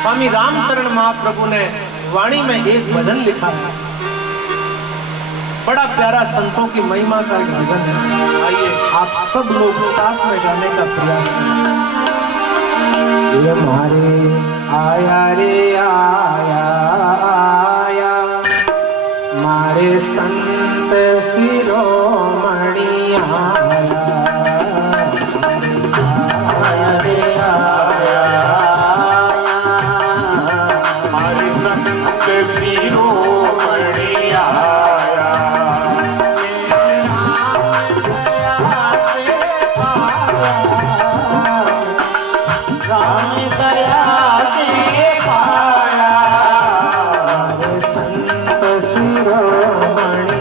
स्वामी रामचरण महाप्रभु ने वाणी में एक भजन लिखा है, बड़ा प्यारा संतों की महिमा का एक भजन है। आइए आप सब लोग साथ में गाने का प्रयास करें। ये हमारे आया रे आया आया मारे संत शिरोमणि आया रे आया मारे संत शिरोमणि आया राम दया से पाया संत शिरोमणि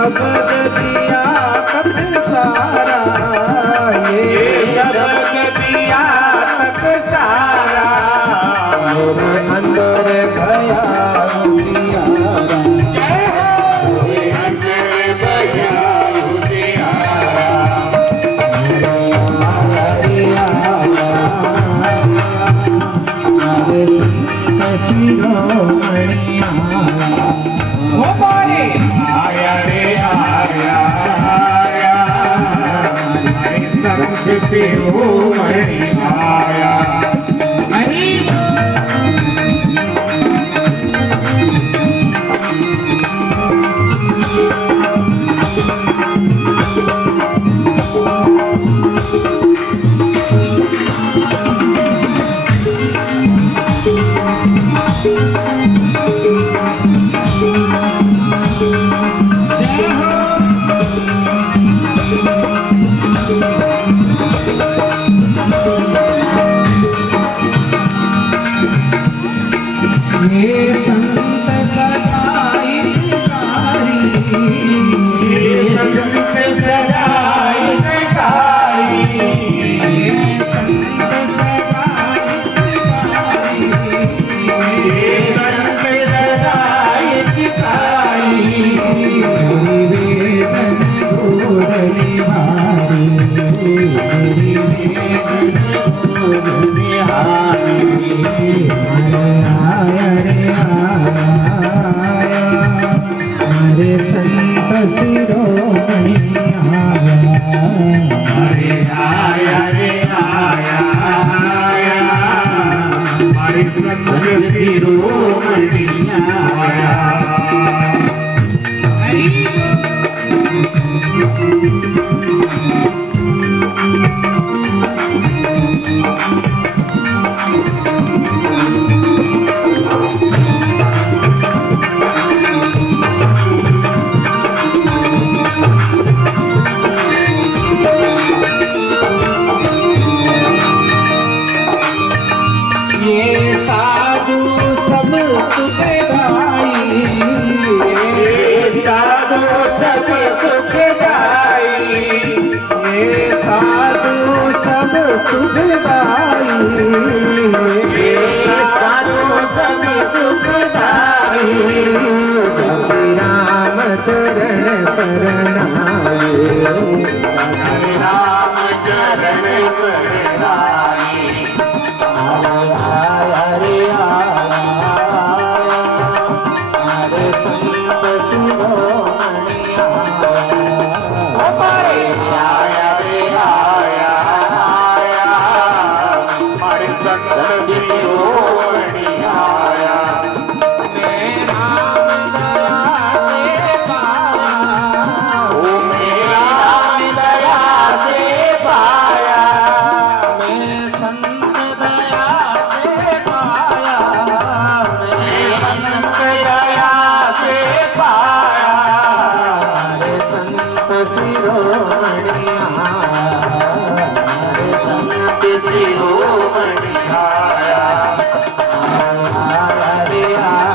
सबक दिया तक सारा, ये सबक दिया तक सारा, मेरे अंदर भया उजियारा, मेरे अंदर भया उजियारा, मेरे आया रे आया, हमारे संत शिरोमणि आया। ये संत सदाई कारी, ये संत सदाई कारी, ये संत सदाई कारी, ये संत सदाई कारी, वेदन गोदनी भारी, वेदन गोदनी हारी, हमारे संत शिरोमणि आया, हमारे आया रे आया, हमारे संत शिरोमणि आया। ये साधु सब सुखदाई, ये साधु सब सुखदाई, ये साधु सब सुखदाई, ये साधु सब सुखदाई, जपि राम चरण शरणाई, जपि राम चरण शरणाई। आया रे आया, हमारे संत शिरोमणि आया, आया रे आया, हमारे संत शिरोमणि आया। मैं राम दया से पाया, ओ मैं राम दया से पाया, मैं संत दया से पाया, मैं संत दया से पाया, हमारे संत शिरोमणि आया, हमारे संत शिरोमणि आया, आया रे आया,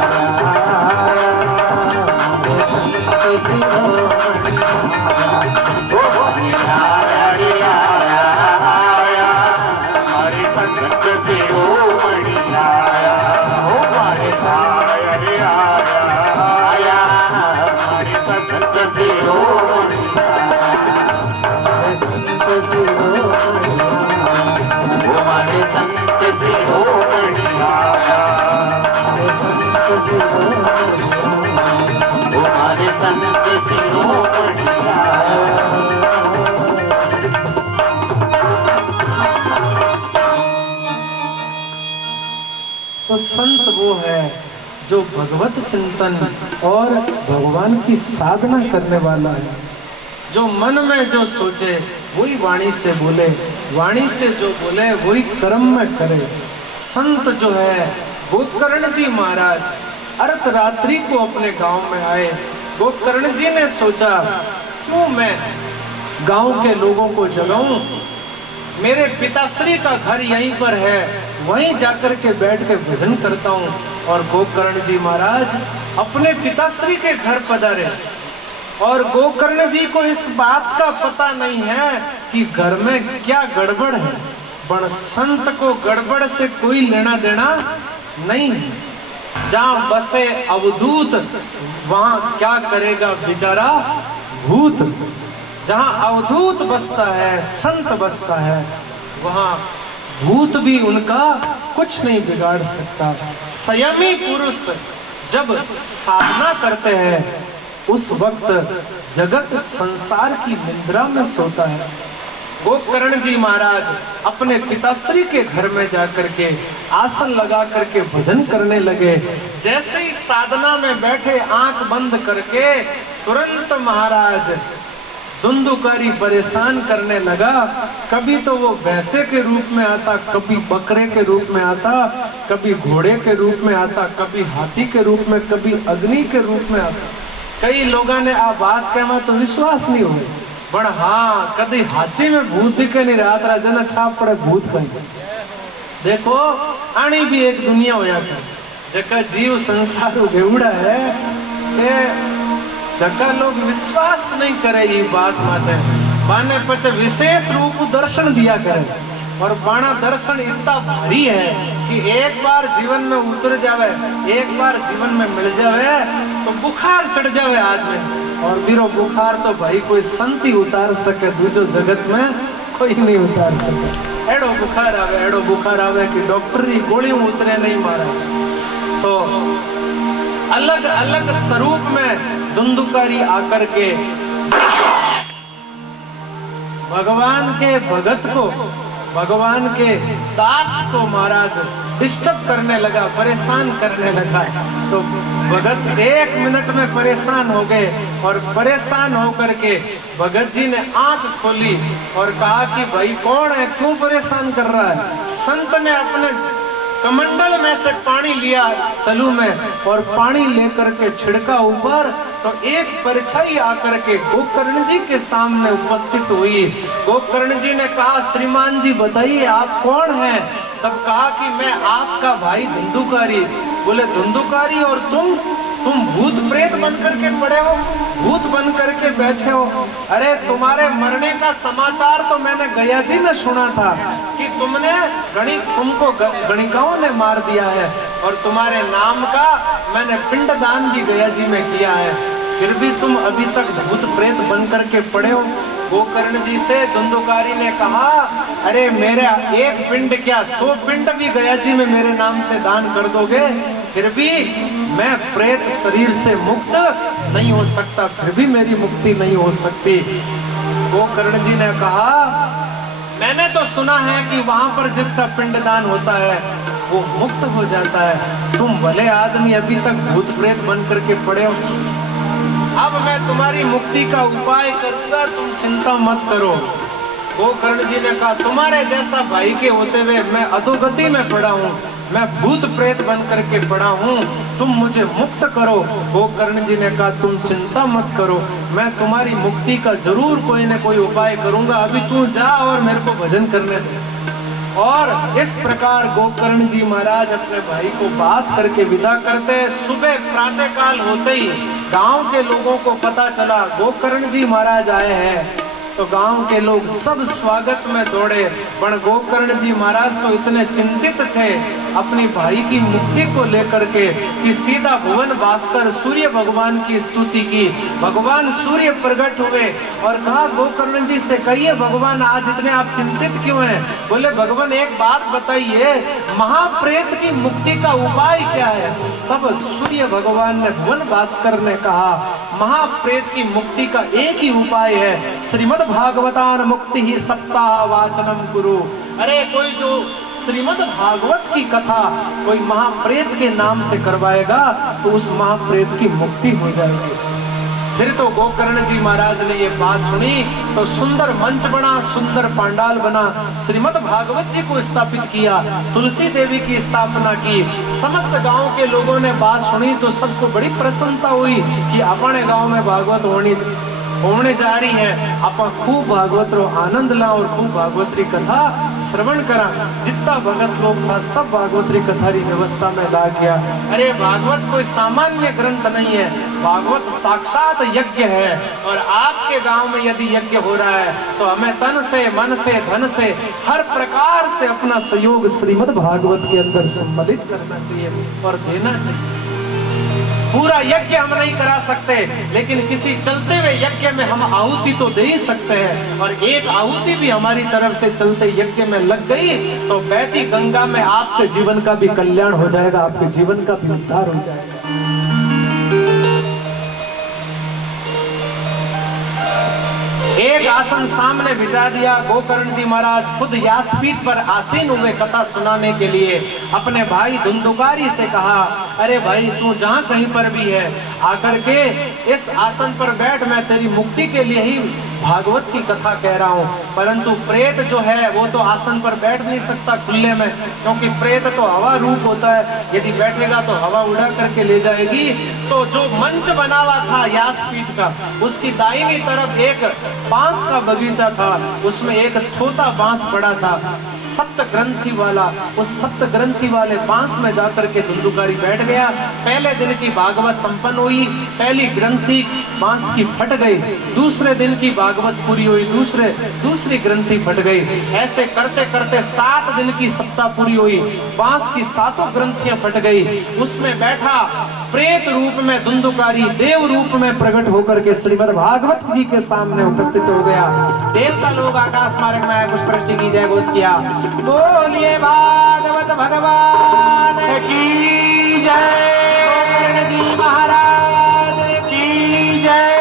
हमारे संत शिरोमणि आया, रे आया, हमारे संत शिरोमणि आया, हमारे आया रे आया, हमारे संत शिरोमणि आया, संत शिरोमणि हमारे संत शिरोमणि आया, संत शिरोमणि हमारे संत शिरोमणि आया। तो संत वो है जो भगवत चिंतन और भगवान की साधना करने वाला है, जो मन में जो सोचे वही वाणी से बोले, वाणी से जो बोले वही कर्म में करे। संत जो है गोकर्ण जी महाराज अर्धरात्रि को अपने गांव में आए। गोकर्ण जी ने सोचा क्यों मैं गांव के लोगों को जगाऊं, मेरे पिताश्री का घर यहीं पर है, वहीं जाकर के बैठ के भजन करता हूँ। और गोकर्ण जी महाराज अपने पिताश्री के घर पधारे। और गोकर्ण जी को इस बात का पता नहीं है कि घर में क्या गड़बड़ है। पण संत को गड़बड़ से कोई लेना देना नहीं है। जहां बसे अवधूत वहां क्या करेगा बेचारा भूत। जहां अवधूत बसता है, संत बसता है, वहां भूत भी उनका कुछ नहीं बिगाड़ सकता। संयमी पुरुष जब साधना करते हैं उस वक्त जगत संसार की निद्रा में सोता है। गोकर्ण जी महाराज अपने पिताश्री के घर में जाकर के आसन लगा करके भजन करने लगे। जैसे ही साधना में बैठे आंख बंद करके तुरंत महाराज धुंधुकारी परेशान करने लगा। कभी तो वो भैंसे के रूप में आता, कभी बकरे के रूप में आता, कभी घोड़े के रूप में आता, कभी हाथी के रूप में, कभी अग्नि के रूप में आता। कई लोगों ने आ बात कहना तो विश्वास नहीं हुए, पर हाँ कभी हाथी में भूत दिखे नहीं, रात राजा ठाप पड़े भूत कहीं। देखो आनी भी एक दुनिया होया जका जीव संसार बेवड़ा है जका लोग विश्वास नहीं करे ये बात माते बाने पचे विशेष रूप दर्शन दिया करे। और बाणा दर्शन इतना भारी है कि एक बार जीवन में उतर जावे, एक बार जीवन में मिल जावे तो बुखार चढ़ जावे आदमी। और बिरो बुखार तो भाई कोई संत ही उतार सके, दूसरो जगत में कोई नहीं उतार सके। एड़ो बुखार आवे कि डॉक्टर की गोली उतरे नहीं महाराज। तो अलग अलग स्वरूप में धुंधुकारी आकर के भगवान के भगत को, भगवान के दास को महाराज डिस्टर्ब करने लगा, परेशान करने लगा। तो भगत एक मिनट में परेशान हो गए और परेशान होकर के भगत जी ने आंख खोली और कहा कि भाई कौन है, क्यों परेशान कर रहा है। संत ने अपने कमंडल में से पानी लिया चलू में और पानी लेकर के छिड़का ऊपर, तो एक परछाई आकर के गोकर्ण जी के सामने उपस्थित हुई। गोकर्ण जी ने कहा श्रीमान जी बताइए आप कौन हैं। तब कहा कि मैं आपका भाई धुंधुकारी। बोले धुंधुकारी और तुम भूत प्रेत बन करके पड़े हो, भूत बन करके बैठे हो। अरे तुम्हारे मरने का समाचार तो मैंने गया जी में सुना था कि तुमको गणिकाओं ने मार दिया है और तुम्हारे नाम का मैंने पिंडदान भी गया जी में किया है, फिर भी तुम अभी तक भूत प्रेत बन करके पड़े हो। गोकर्ण जी से धुंधुकारी ने कहा अरे मेरा एक पिंड क्या 100 पिंड भी गया जी में मेरे नाम से दान कर दोगे, फिर भी मैं प्रेत शरीर से मुक्त नहीं हो सकता, फिर भी मेरी मुक्ति नहीं हो सकती। गोकर्ण जी ने कहा मैंने तो सुना है कि वहां पर जिसका पिंडदान होता है वो मुक्त हो जाता है। तुम भले आदमी अभी तक भूत प्रेत बन करके पड़े हो, अब मैं तुम्हारी मुक्ति का उपाय करूंगा, तुम चिंता मत करो। गोकर्ण जी ने कहा तुम्हारे जैसा भाई के होते हुए मैं अधोगति में पड़ा हूँ, मैं भूत प्रेत बन करके पड़ा हूँ, तुम मुझे मुक्त करो। गोकर्ण जी ने कहा तुम चिंता मत करो, मैं तुम्हारी मुक्ति का जरूर कोई न कोई उपाय करूंगा, अभी तू जा और मेरे को भजन करने दे। और इस प्रकार गोकर्ण जी महाराज अपने भाई को बात करके विदा करते। सुबह प्रातः काल होते ही गांव के लोगों को पता चला गोकर्ण जी महाराज आए हैं, तो गांव के लोग सब स्वागत में दौड़े। पर गोकर्ण जी महाराज तो इतने चिंतित थे अपनी भाई की मुक्ति को लेकर के कि सीधा भुवन भास्कर सूर्य भगवान की स्तुति की। भगवान सूर्य प्रकट हुए और कहा गोकर्ण जी से कहिए भगवान आज इतने आप चिंतित क्यों हैं। बोले भगवान एक बात बताइए महाप्रेत की मुक्ति का उपाय क्या है। तब सूर्य भगवान ने भुवन भास्कर ने कहा महाप्रेत की मुक्ति का एक ही उपाय है, श्रीमद् भागवतान मुक्ति ही सप्ताह वाचनम गुरु। अरे कोई जो श्रीमद् भागवत की कथा कोई महाप्रेत के नाम से करवाएगा तो उस महाप्रेत की मुक्ति हो जाएगी। फिर तो गोकर्ण जी महाराज ने ये बात सुनी तो सुंदर मंच बना, सुंदर पंडाल बना, श्रीमद् भागवत जी को स्थापित किया, तुलसी देवी की स्थापना की। समस्त गांव के लोगों ने बात सुनी तो सबको बड़ी प्रसन्नता हुई कि अपने गांव में भागवत होनी। होने जा रही है। आप खूब भागवत रो आनंद ला और खूब भागवत री कथा श्रवण करा। जितना भगत लोग था सब भागवत री कथा री व्यवस्था में ला गया। अरे भागवत कोई सामान्य ग्रंथ नहीं है, भागवत साक्षात यज्ञ है। और आपके गांव में यदि यज्ञ हो रहा है तो हमें तन से, मन से, धन से, हर प्रकार से अपना सहयोग श्रीमद् भागवत के अंदर सम्मिलित करना चाहिए और देना चाहिए। पूरा यज्ञ हम नहीं करा सकते, लेकिन किसी चलते हुए यज्ञ में हम आहुति तो दे ही सकते हैं। और एक आहुति भी हमारी तरफ से चलते यज्ञ में लग गई तो बहती गंगा में आपके जीवन का भी कल्याण हो जाएगा, आपके जीवन का भी उद्धार हो जाएगा। एक आसन सामने बिछा दिया। गोकर्ण जी महाराज खुद व्यासपीठ पर आसीन हुए कथा सुनाने के लिए। अपने भाई धुंधुकारी से कहा, अरे भाई तू जहाँ कहीं पर भी है आकर के इस आसन पर बैठ, मैं तेरी मुक्ति के लिए ही भागवत की कथा कह रहा हूँ। परंतु प्रेत जो है वो तो आसन पर बैठ नहीं सकता खुले में, क्योंकि प्रेत तो हवा रूप होता है, यदि बैठेगा तो हवा उड़ा करके ले जाएगी। तो जो मंच बना हुआ था व्यासपीठ का, उसकी दाहिनी तरफ एक बांस का बगीचा था, उसमें एक थोथा बांस पड़ा था सप्त ग्रंथि वाला। उस सप्त ग्रंथि वाले बांस में जाकर के धुंधुकारी बैठ गया। पहले दिन की भागवत संपन्न हुई, पहली ग्रंथि बांस की फट गई। दूसरे दिन की भागवत पूरी हुई, दूसरी ग्रंथि फट गई। ऐसे करते करते 7 दिन की सप्ताह पूरी हुई, बांस की 7 ग्रंथियां फट गई। उसमें बैठा प्रेत रूप में धुंधुकारी देव रूप में प्रकट होकर के श्रीमद् भागवत जी के सामने उपस्थित हो गया। देवता लोग आकाश मार्ग में पुष्पवृष्टि की जय घोष किया। बोलिए भागवत भगवान की जय, गोकर्ण जी महाराज की जय।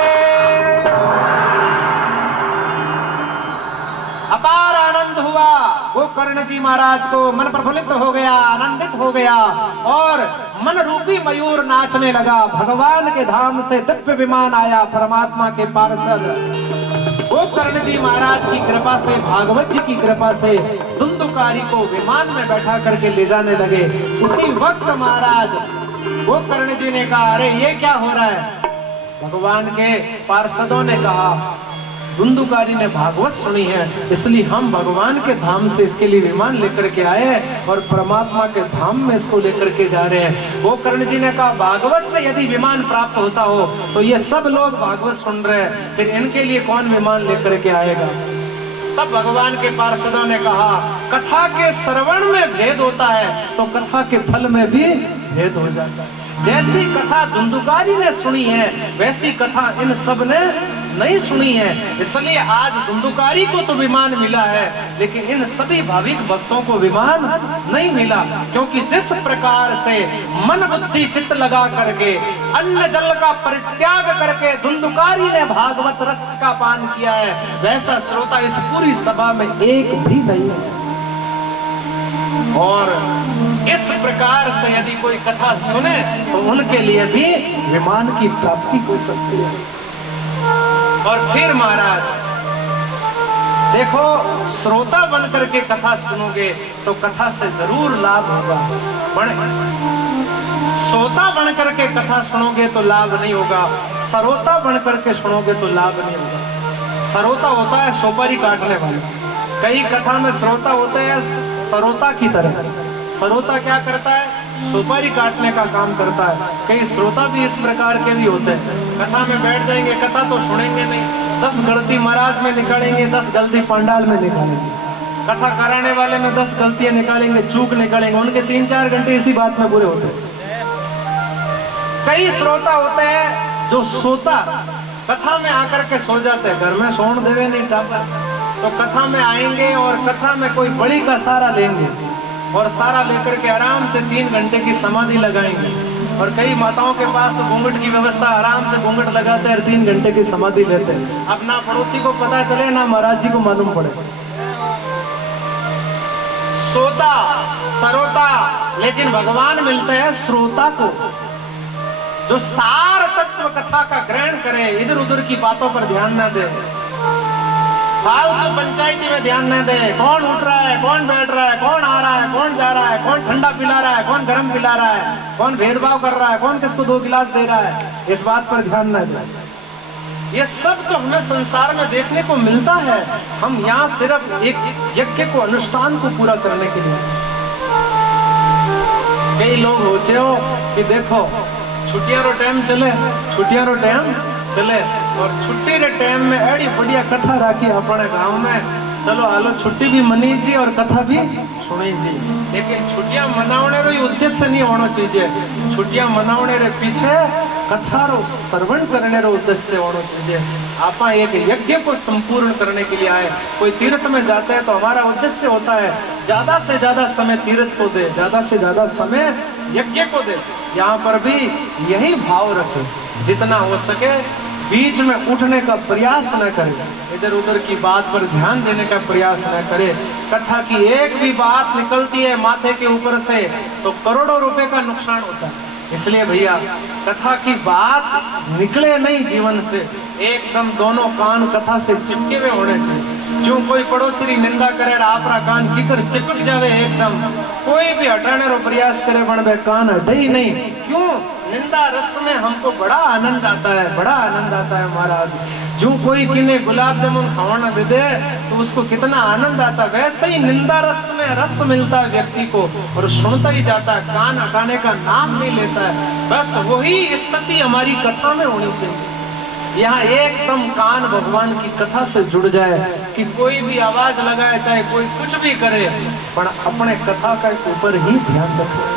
अपार आनंद हुआ। गोकर्ण जी महाराज को मन प्रफुल्लित हो गया, आनंदित हो गया और मन रूपी मयूर नाचने लगा। भगवान के धाम से दिव्य विमान आया, परमात्मा के पार्षद गोकर्ण जी महाराज की कृपा से, भागवत जी की कृपा से धुंधुकारी को विमान में बैठा करके ले जाने लगे। उसी वक्त महाराज गोकर्ण जी ने कहा, अरे ये क्या हो रहा है? भगवान के पार्षदों ने कहा, धुंधुकारी ने भागवत सुनी है, इसलिए हम भगवान के धाम से इसके लिए विमान लेकर के आए हैं और परमात्मा के धाम में इसको लेकर के जा रहे हैं। गोकर्ण जी ने कहा, भागवत से यदि विमान प्राप्त होता हो तो ये सब लोग भागवत सुन रहे हैं, फिर इनके लिए कौन विमान लेकर के आएगा? तब भगवान के पार्षदों ने कहा, कथा के श्रवण में भेद होता है तो कथा के फल में भी भेद हो जाता है। जैसी कथा धुंधुकारी ने सुनी है वैसी कथा इन सब ने नहीं सुनी है। इसलिए आज धुंधुकारी को तो विमान मिला है, लेकिन इन सभी भाविक भक्तों को विमान नहीं मिला, क्योंकि जिस प्रकार से मन बुद्धि चित्त लगा करके अन्न जल का परित्याग करके धुंधुकारी ने भागवत रस का पान किया है, वैसा श्रोता इस पूरी सभा में एक भी नहीं है। और इस प्रकार से यदि कोई कथा सुने तो उनके लिए भी विमान की प्राप्ति हो सकती है। और फिर महाराज देखो, श्रोता बनकर के कथा सुनोगे तो कथा से जरूर लाभ होगा, श्रोता बनकर के कथा सुनोगे तो लाभ नहीं होगा, सरोता बनकर के सुनोगे तो लाभ नहीं होगा। सरोता होता है सोपारी काटने वाला, कई कथा में श्रोता होते हैं सरोता की तरह। सरोता क्या करता है? सुपारी काटने का काम करता है। कई श्रोता भी इस प्रकार के भी होते हैं, कथा में बैठ जाएंगे, कथा तो सुनेंगे नहीं, 10 गलती महाराज में निकालेंगे, 10 गलती पंडाल में निकालेंगे, कथा कराने वाले में 10 गलतियां निकालेंगे, चूक निकालेंगे, उनके 3-4 घंटे इसी बात में पूरे होते हैं। कई श्रोता होते हैं जो सोता कथा में आकर के सो जाते हैं, घर में सोन देवे नहीं टापा, तो कथा में आएंगे और कथा में कोई बड़ी का सहारा लेंगे और सारा लेकर के आराम से 3 घंटे की समाधि लगाएंगे। और कई माताओं के पास तो घूंघट की व्यवस्था, आराम से घूंघट लगाते हैं और 3 घंटे की समाधि लेते हैं। अब ना पड़ोसी को पता चले ना महाराज जी को मालूम पड़े। सोता सरोता, लेकिन भगवान मिलते हैं श्रोता को, जो सार तत्व कथा का ग्रहण करे, इधर उधर की बातों पर ध्यान न दे, फालतू पंचायती में ध्यान न दे, कौन उठ रहा है, कौन बैठ रहा है, कौन आ रहा है, कौन जा रहा है, कौन ठंडा पिला रहा है, कौन गर्म पिला रहा है, कौन भेदभाव कर रहा है, कौन किसको 2 गिलास दे रहा है, इस बात पर ध्यान न दे। ये सब तो हमें संसार में देखने को मिलता है। हम यहाँ सिर्फ एक यज्ञ को, अनुष्ठान को पूरा करने के लिए। कई लोग होते हो कि देखो छुट्टियां रो टाइम चले, छुट्टियां रो टाइम चले और छुट्टी रे टाइम में एड़ी बढ़िया कथा राखी अपने गांव में, चलो हालो छुट्टी भी मनी जी और कथा भी सुनी जी। लेकिन छुट्टियां मनावने रो उद्देश्य नहीं होना चाहिए। छुट्टियां मनावने रे पीछे कथा रो श्रवण करने रो उद्देश्य होना चाहिए। आपा एक यज्ञ को संपूर्ण करने के लिए आए। कोई तीर्थ में जाता है तो हमारा उद्देश्य होता है ज्यादा से ज्यादा समय तीर्थ को दे, ज्यादा से ज्यादा समय यज्ञ को दे। यहाँ पर भी यही भाव रखे, जितना हो सके बीच में उठने का प्रयास न करे, इधर उधर की बात पर ध्यान देने का प्रयास न करे। कथा की एक भी बात निकलती है माथे के ऊपर से तो करोड़ों रुपए का नुकसान होता है। इसलिए भैया कथा की बात निकले नहीं जीवन से, एकदम दोनों कान कथा से चिपके हुए होने चाहिए। जो कोई पड़ोसी री निंदा करे आपरा कान की कर चिपक जावे एकदम। कोई भी हटाने रो प्रयास करे बन बे कान हटे ही नहीं। क्यों? निंदा रस में हमको बड़ा आनंद आता है, बड़ा आनंद आता है महाराज। जो कोई किन्ने गुलाब जामुन खाना दे दे तो उसको कितना आनंद आता, वैसे ही निंदा रस में रस मिलता है व्यक्ति को और सुनता ही जाता है, कान हटाने का नाम नहीं लेता है। बस वही स्थिति हमारी कथा में होनी चाहिए। यहाँ एकदम कान भगवान की कथा से जुड़ जाए कि कोई भी आवाज लगाए, चाहे कोई कुछ भी करे, पर अपने कथा का ऊपर ही ध्यान रखे।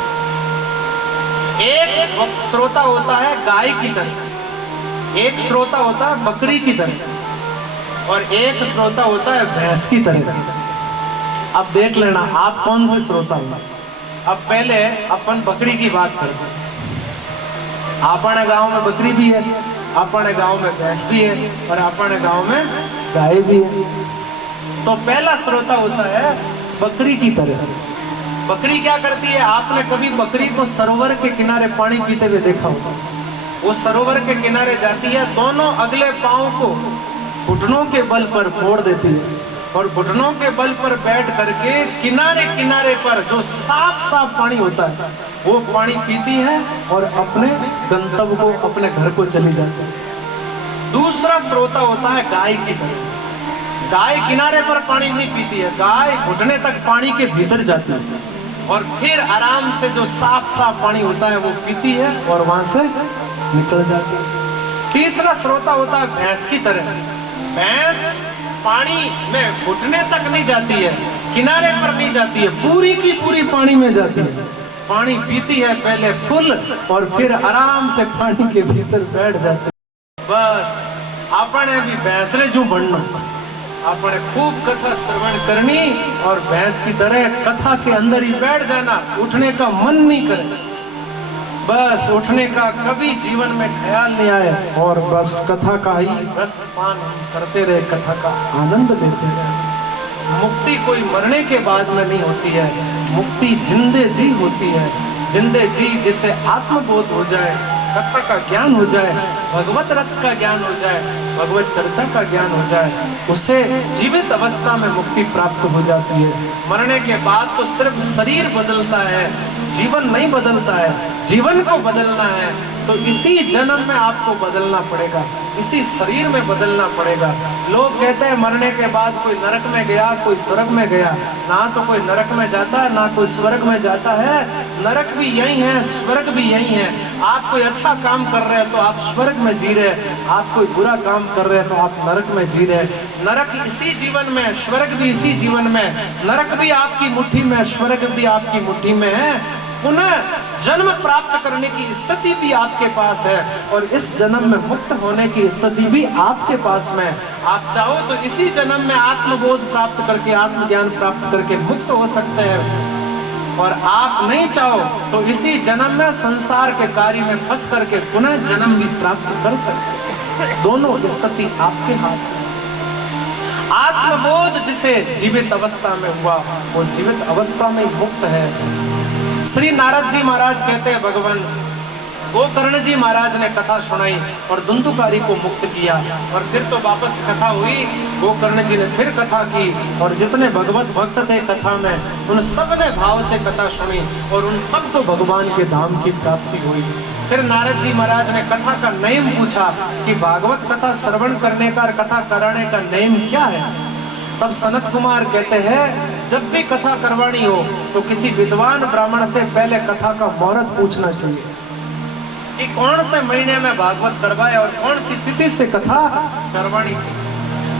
एक श्रोता होता है गाय की तरह, एक श्रोता होता है बकरी की तरह और एक श्रोता होता है भैंस की तरह। अब देख लेना आप कौन से श्रोता हो। अब पहले अपन बकरी की बात करते हैं। अपने गांव में बकरी भी है, अपने गांव में भैंस भी है और अपने गांव में गाय भी है। तो पहला श्रोता होता है बकरी की तरह। बकरी क्या करती है? आपने कभी बकरी को सरोवर के किनारे पानी पीते हुए देखा होगा। वो सरोवर के किनारे जाती है, दोनों अगले पांव को घुटनों के बल पर मोड़ देती है और घुटनों के बल पर बैठ करके किनारे किनारे पर जो साफ साफ पानी होता है वो पानी पीती है और अपने गंतव्य को, अपने घर को चली जाती है। दूसरा श्रोता होता है गाय की तरह। गाय किनारे पर पानी नहीं पीती है, गाय घुटने तक पानी के भीतर जाती है और फिर आराम से जो साफ साफ पानी होता है वो पीती है और वहां से निकल जाती है। तीसरा श्रोता होता है भैंस की तरह। भैंस पानी में घुटने तक नहीं जाती है, किनारे पर नहीं जाती है, पूरी की पूरी पानी में जाती है। पानी पीती है पहले फुल और फिर आराम से पानी के भीतर बैठ जाती है। बस अपने भी भैंस रे जो बनना, अपने खूब कथा श्रवण करनी और भैंस की तरह कथा के अंदर ही बैठ जाना, उठने का मन नहीं करे। बस उठने का कभी जीवन में ख्याल नहीं आए और बस कथा का ही रस पान करते रहे, कथा का आनंद लेते रहे। मुक्ति कोई मरने के बाद में नहीं होती है, मुक्ति जिंदे जी होती है। जिंदे जी जिसे आत्मबोध हो जाए, कथा का ज्ञान हो जाए, भगवत रस का ज्ञान हो जाए, भगवत चर्चा का ज्ञान हो जाए, उसे जीवित अवस्था में मुक्ति प्राप्त हो जाती है। मरने के बाद तो सिर्फ शरीर बदलता है, जीवन नहीं बदलता है। जीवन को बदलना है तो इसी जन्म में आपको बदलना पड़ेगा, इसी शरीर में बदलना पड़ेगा। लोग कहते हैं मरने के बाद कोई नरक में गया, कोई स्वर्ग में गया। ना तो कोई नरक में जाता है, ना कोई स्वर्ग में जाता है। नरक भी यही है, स्वर्ग भी यही है। आप कोई अच्छा काम कर रहे हैं तो आप स्वर्ग में जी रहे, आप कोई बुरा काम कर रहे हैं तो आप नरक में जी रहे। नरक इसी जीवन में, स्वर्ग भी इसी जीवन में। नरक भी आपकी मुट्ठी में, स्वर्ग भी आपकी मुट्ठी में है। पुनः जन्म प्राप्त करने की स्थिति भी आपके पास है और इस जन्म में मुक्त होने की स्थिति भी आपके पास में। आप चाहो तो इसी जन्म में आत्मबोध प्राप्त करके, आत्मज्ञान प्राप्त करके मुक्त हो सकते हैं और आप नहीं चाहो तो इसी जन्म में संसार के कार्य में फंस करके पुनः जन्म भी प्राप्त कर सकते हैं। दोनों स्थिति आपके हाथ में। आत्मबोध जिसे जीवित अवस्था में हुआ वो जीवित अवस्था में मुक्त है। श्री नारद जी महाराज कहते हैं भगवान गोकर्ण जी महाराज ने कथा सुनाई और धुंधुकारी को मुक्त किया और फिर तो वापस कथा हुई। गोकर्ण जी ने फिर कथा की और जितने भगवत भक्त थे कथा में उन सब ने भाव से कथा सुनी और उन सबको भगवान के धाम की प्राप्ति हुई। फिर नारद जी महाराज ने कथा का नियम पूछा कि भागवत कथा श्रवण करने का और कथा कराने का नियम क्या है। तब सनत कुमार कहते हैं, जब भी कथा करवानी हो तो किसी विद्वान ब्राह्मण से पहले कथा का मुहूर्त पूछना चाहिए कि कौन से महीने में भागवत करवाए और कौन सी तिथि से कथा करवानी चाहिए।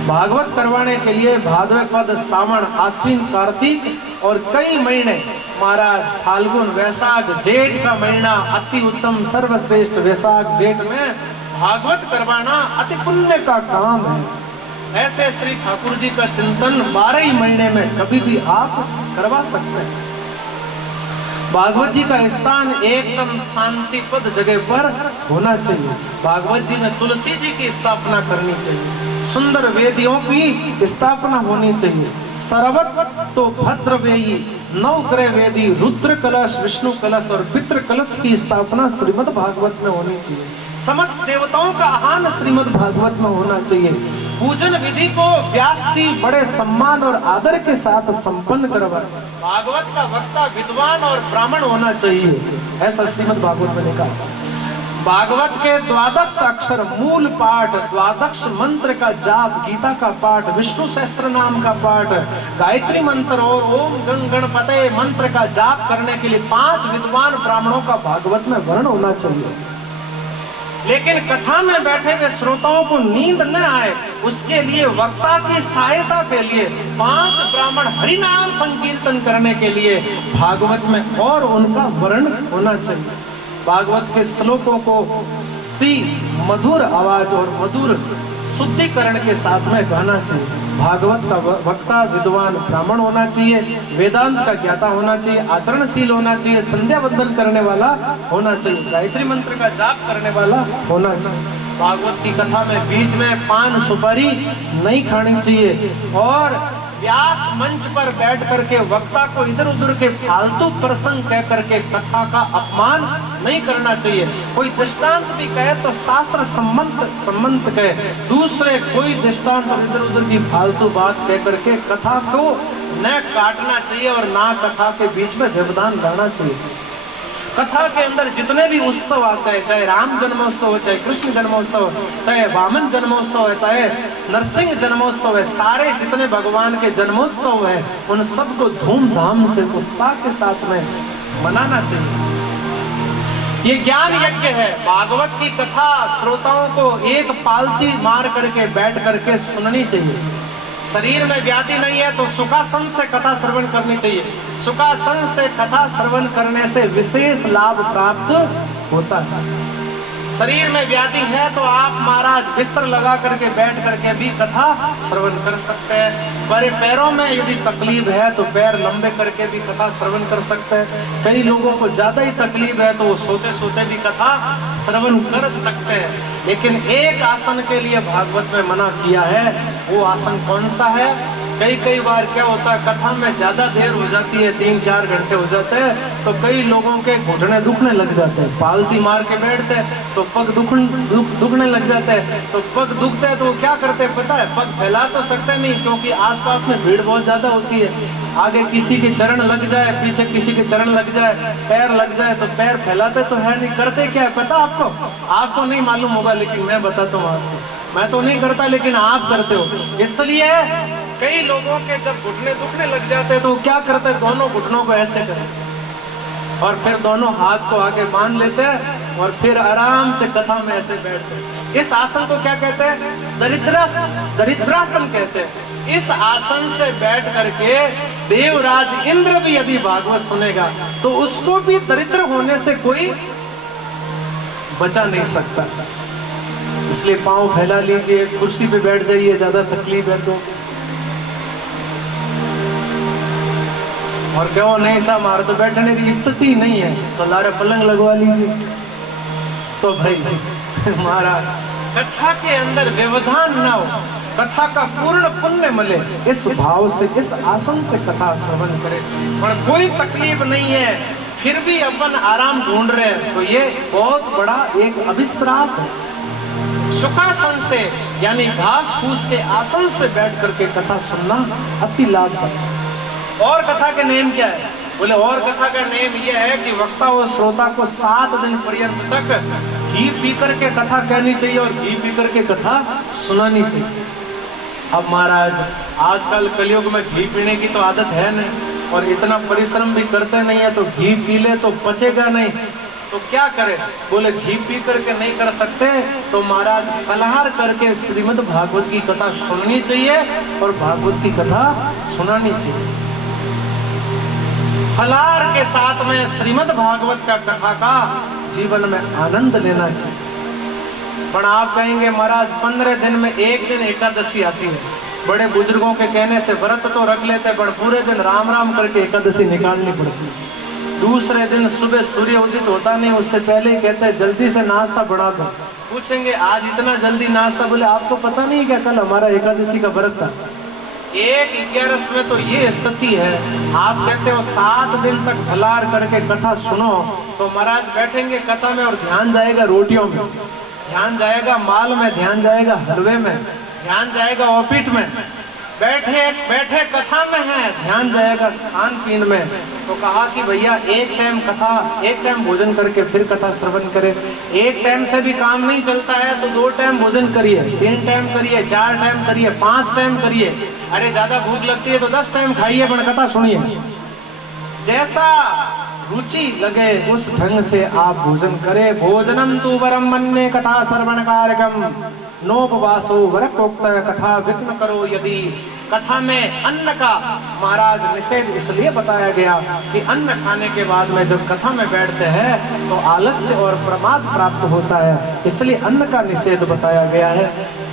भागवत करवाने के लिए भाद्रपद, सावन, आश्विन, कार्तिक और कई महीने महाराज फाल्गुन, वैशाख, जेठ का महीना अति उत्तम सर्वश्रेष्ठ। वैशाख जेठ में भागवत करवाना अति पुण्य का काम है। ऐसे श्री ठाकुर जी का चिंतन 12 ही महीने में कभी भी आप करवा सकते हैं। भागवत जी का स्थान एकदम शांतिपद जगह पर होना चाहिए। भागवत जी में तुलसी जी की स्थापना करनी चाहिए, सुंदर वेदियों की स्थापना होनी चाहिए। सर्वत तो भद्र वेयी, नवग्रह वेदी, रुद्र कलश, विष्णु कलश और पितृ कलश की स्थापना श्रीमद् भागवत में होनी चाहिए। समस्त देवताओं का आह्वान श्रीमद् भागवत में होना चाहिए। पूजन विधि को व्यास जी बड़े सम्मान और आदर के साथ संपन्न करवाए। भागवत का वक्ता विद्वान और ब्राह्मण होना चाहिए, ऐसा श्रीमद् भागवत में लिखा है। भागवत के 12 अक्षर मूल पाठ, 12 मंत्र का जाप, गीता का पाठ, विष्णु सहस्त्र नाम का पाठ, गायत्री मंत्र और ओम गण गणपते मंत्र का जाप करने के लिए 5 विद्वान ब्राह्मणों का भागवत में वर्ण होना चाहिए। लेकिन कथा में बैठे हुए श्रोताओं को नींद न आए, उसके लिए वक्ता की सहायता के लिए 5 ब्राह्मण हरिनाम संकीर्तन करने के लिए भागवत में और उनका वर्ण होना चाहिए। भागवत के श्लोकों को श्री मधुर आवाज और मधुर शुद्धिकरण के साथ में गाना चाहिए। भागवत का वक्ता विद्वान ब्राह्मण होना चाहिए, वेदांत का ज्ञाता होना चाहिए, आचरणशील होना चाहिए, संध्या वंदन करने वाला होना चाहिए, गायत्री मंत्र का जाप करने वाला होना चाहिए। भागवत की कथा में बीच में पान सुपारी नहीं खानी चाहिए और व्यास मंच पर बैठ करके वक्ता को इधर उधर के फालतू प्रसंग कह करके कथा का अपमान नहीं करना चाहिए। कोई दृष्टांत भी कहे तो शास्त्र संबंध कहे, दूसरे कोई दृष्टांत इधर उधर की फालतू बात कह करके कथा को न काटना चाहिए और ना कथा के बीच में व्यवधान लाना चाहिए। कथा के अंदर जितने भी उत्सव आते हैं, चाहे राम जन्मोत्सव हो, चाहे कृष्ण जन्मोत्सव, चाहे वामन जन्मोत्सव है, चाहे नरसिंह जन्मोत्सव है, सारे जितने भगवान के जन्मोत्सव है उन सबको धूमधाम से उत्साह के साथ में मनाना चाहिए। ये ज्ञान यज्ञ है। भागवत की कथा श्रोताओं को एक पालती मार करके बैठ करके सुननी चाहिए। शरीर में व्याधि नहीं है तो सुखासन से कथा श्रवण करनी चाहिए। सुखासन से कथा श्रवण करने से विशेष लाभ प्राप्त होता है। शरीर में व्याधि है तो आप महाराज बिस्तर लगा करके बैठ करके भी कथा श्रवण कर सकते हैं। बड़े पैरों में यदि तकलीफ है तो पैर लंबे करके भी कथा श्रवण कर सकते हैं। कई लोगों को ज्यादा ही तकलीफ है तो वो सोते सोते भी कथा श्रवण कर सकते हैं। लेकिन एक आसन के लिए भागवत में मना किया है, वो आसन कौन सा है? कई बार क्या होता है, कथा में ज्यादा देर हो जाती है, 3-4 घंटे हो जाते हैं तो कई लोगों के घुटने दुखने लग जाते हैं। पालती मार के बैठते हैं तो पग दुखने लग जाते हैं। तो पग दुखते हैं तो वो क्या करते हैं पता है? पग फैला तो सकते नहीं क्योंकि आसपास में भीड़ बहुत ज्यादा होती है। आगे किसी के चरण लग जाए, पीछे किसी के चरण लग जाए, पैर लग जाए तो पैर फैलाते तो है नहीं, करते क्या है पता आपको? आपको नहीं मालूम होगा लेकिन मैं बताता हूँ आपको। मैं तो नहीं करता लेकिन आप करते हो। इसलिए कई लोगों के जब घुटने दुखने लग जाते हैं तो क्या करते हैं? दोनों घुटनों को ऐसे करें और फिर दोनों हाथ को आगे बांध लेते हैं और फिर आराम से कथा में ऐसे बैठते हैं। इस आसन को क्या कहते हैं? दरिद्रासन कहते हैं। इस आसन से बैठ करके देवराज इंद्र भी यदि भागवत सुनेगा तो उसको भी दरिद्र होने से कोई बचा नहीं सकता। इसलिए पांव फैला लीजिए, कुर्सी पे बैठ जाइए, ज्यादा तकलीफ है तो। और क्यों नहीं सा मार तो बैठने की स्थिति नहीं है तो लारे पलंग लगवा लीजिए। तो भाई महाराज कथा के अंदर व्यवधान ना हो, कथा का पूर्ण पुण्य मिले, इस भाव से इस आसन से कथा श्रवण करें। और कोई तकलीफ नहीं है फिर भी अपन आराम ढूंढ रहे हैं तो ये बहुत बड़ा एक अभिश्राप है। सुखासन से यानी घास फूस के आसन से बैठ करके कथा सुनना अति लाभदायक। और कथा के नियम क्या है? बोले और कथा का नेम यह है कि वक्ता और श्रोता को 7 दिन पर्यंत तक घी पी करके कथा कहनी चाहिए और घी पी करके कथा सुनानी चाहिए। अब महाराज आजकल कलयुग में घी पीने की तो आदत है नहीं और इतना परिश्रम भी करते नहीं है, तो घी पी ले तो पचेगा नहीं, तो क्या करें? बोले घी पी करके नहीं कर सकते तो महाराज फलाहार करके श्रीमद् भागवत की कथा सुननी चाहिए और भागवत की कथा सुनानी चाहिए। फलाहार के साथ में श्रीमद् भागवत का कथा का जीवन में आनंद लेना चाहिए। पर आप कहेंगे महाराज 15 दिन में एक दिन एकादशी आती है, बड़े बुजुर्गों के कहने से व्रत तो रख लेते पर पूरे दिन राम राम करके एकादशी निकालनी पड़ती है। दूसरे दिन सुबह सूर्य उदित होता नहीं, उससे पहले ही कहते हैं जल्दी से नाश्ता बना दो। पूछेंगे आज इतना जल्दी नाश्ता? बोले आपको पता नहीं क्या कल हमारा एकादशी का व्रत था। 1:11 में तो ये स्थिति है, आप कहते हो 7 दिन तक फलाहार करके कथा सुनो, तो महाराज बैठेंगे कथा में और ध्यान जाएगा रोटियों में, ध्यान जाएगा माल में, ध्यान जाएगा हलवे में, ध्यान जाएगा ओपीट में, बैठे बैठे कथा में है, ध्यान जाएगा खान पीन में। तो कहा कि भैया एक टाइम कथा, एक टाइम भोजन करके फिर कथा श्रवण करें। एक टाइम से भी काम नहीं चलता है तो 2 टाइम भोजन करिए, 3 टाइम करिए, 4 टाइम करिए, 5 टाइम करिए। अरे ज्यादा भूख लगती है तो 10 टाइम खाइए पर कथा सुनिए। जैसा रुचि लगे उस ढंग से आप भोजन करें। भोजनम तु वरम मन्ये कथा श्रवण कारकम नोपवासो वर प्रोक्त कथा विघ्न करो यदि। कथा में अन्न का महाराज निषेध इसलिए बताया गया कि अन्न खाने के बाद में जब कथा में बैठते हैं तो आलस्य और प्रमाद प्राप्त होता है, इसलिए अन्न का निषेध बताया गया है।